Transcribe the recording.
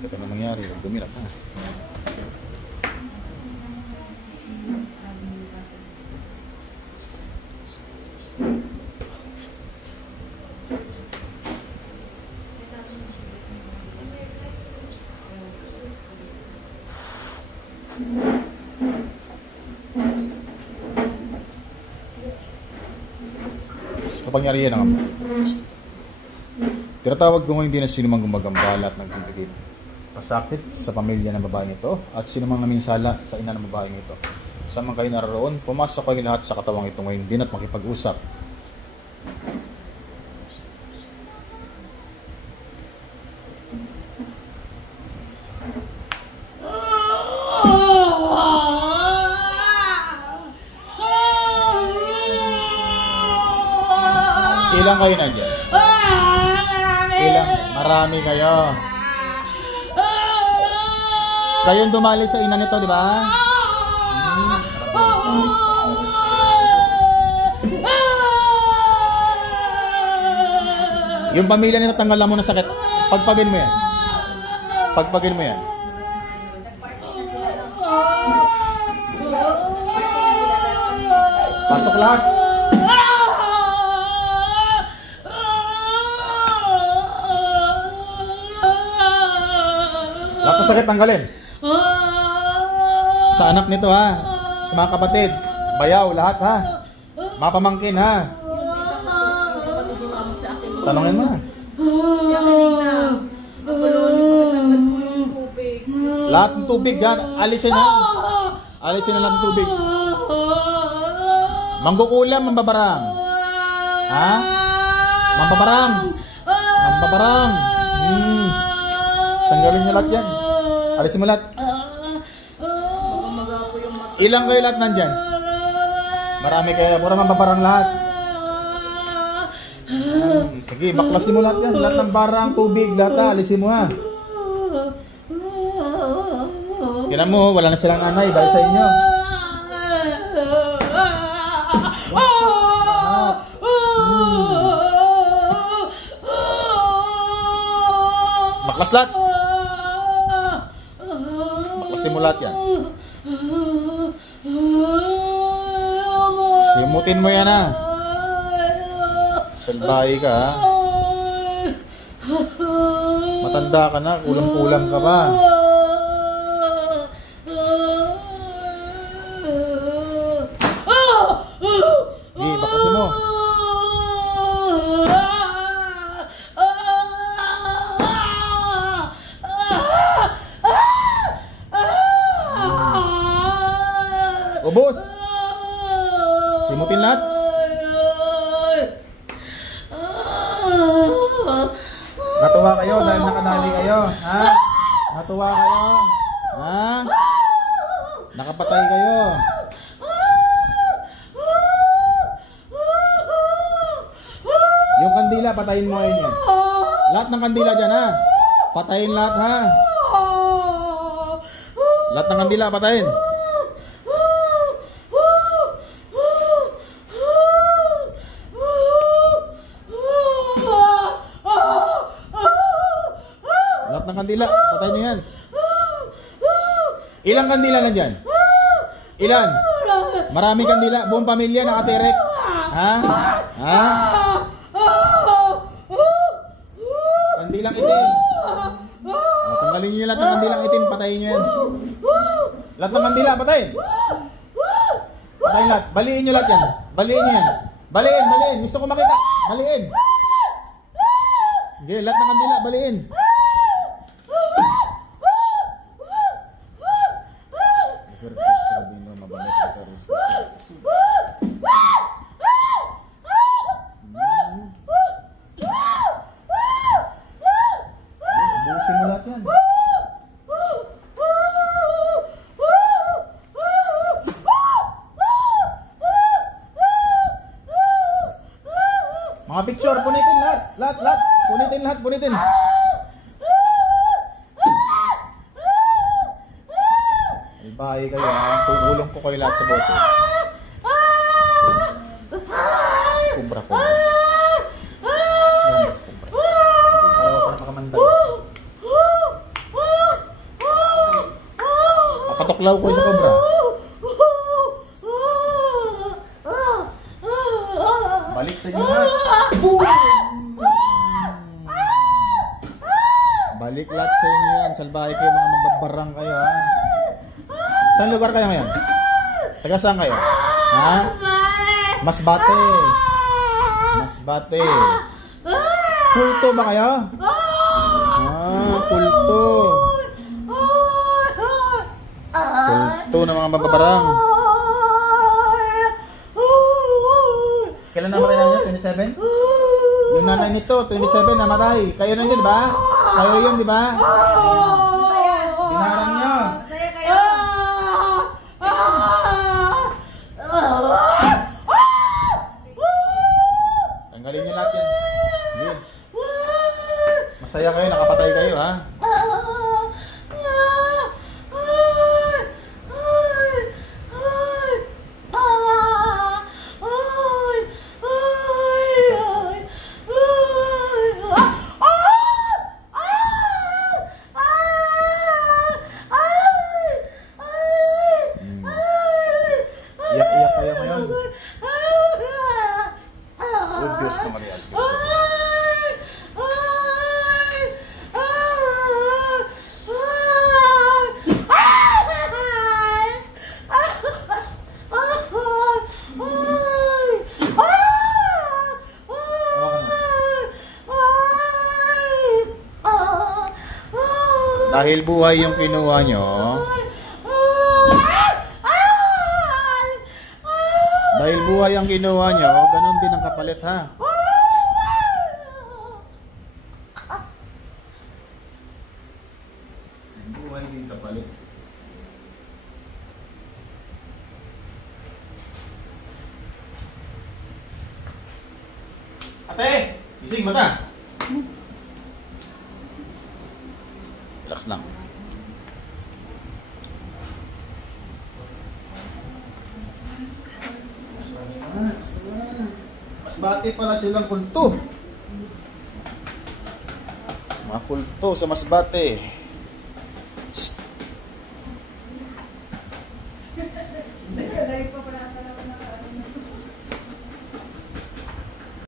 Ito na nangyari, dumilat na. Sa pangyari yan ang tinatawag ko ngayon din na sino mang gumagambala at nagdidikit pasakit sa pamilya ng babaeng ito at sino mang naminsala sa ina ng babaeng ito. Saan man kayo naroon, pumasok kayo lahat sa katawang ito ngayon din at makipag-usap. Ilang kayo na dyan? Ilang? Marami kayo. Kayong dumali sa ina nito, di ba? Yung pamilya nito, tanggalan mo na sakit. Pagpagin mo yan. Pagpagin mo yan. Pasok lahat. Lahat ng sakit tanggalin. Sa anak nito ha. Sa mga kapatid. Bayaw, lahat ha. Mga pamangkin ha. Tanongin mo na. Lahat ng tubig ha. Alisin ha. Alisin na lahat ng tubig. Mangkukulam, mambabarang. Ha? Mambabarang. Mambabarang. Tanggalin nyo lahat yan. Alisin mo lahat. Ilang kayo lahat nandyan? Marami kayo. Pura mambabarang lahat. Sige, baklasin mo lahat yan. Lahat ng barang, tubig, lahat ha. Alisin mo ha. Tingnan mo, wala na silang nanay dahil sa inyo. Baklas lahat. Baklasin mo lahat yan. Simutin mo yan ha. Salbahe ka ha. Matanda ka na, kulang-kulang ka ba? Sige, baklasin mo. Ubos. Simutin lahat. Natuwa kayo dahil nakadali kayo, ha? Natuwa kayo, ha? Nakapatay kayo. Yung kandila, patayin mo ngayon yan. Lahat ng kandila dyan, ha? Patayin lahat, ha? Lahat ng kandila, patayin. Lahat ng kandila, patayin nyo yan. Ilang kandila na dyan? Ilan? Marami kandila, buong pamilya nakatirek. Ha? Ha? Kandilang itim. Tanggalin nyo lahat ng kandilang itim, patayin nyo yan. Lahat ng kandila, patayin. Patayin lahat, baliin nyo lahat yan. Baliin nyo yan. Baliin, baliin, gusto ko makita. Baliin. Sige, lahat ng kandila, baliin. Simulat yan. Mga picture, punitin lahat. Lahat. Punitin lahat, punitin. Ay, bahay kayo ha. Tutulong ko kayo lahat sa bote. Kubra ko. Para makamantay. baklaw ko sa cobra. Balik sa inyo lahat. Balik lahat sa inyo yan. Salbahe kayo, mga mababarang kayo, ha? Saan lugar kayo ngayon? Taga saan kayo? Ha? Masbate. Masbate. Kulto ba kayo? Kulto. Kulto ng mga mababarang. Kailan namatay na niya? 27? Yung nanay nito, 27, namatay. Kayo na yun, di ba? Kayo yun, di ba? Dinarang niyo. Masaya kayo. Tanggalin niyo lahat yan. Sige. Masaya kayo, nakapatay kayo, ha? Iyak-iyak kayo ngayon. Oh, Diyos na Maria. Diyos na Maria. Dahil buhay yung kinuha nyo, dahil buhay ang kinuha nyo, ganun din ang kapalit, ha? Buhay din kapalit. Ate! Gising mata! Relax lang. Masbate pala silang kulto. Mga kulto sa Masbate.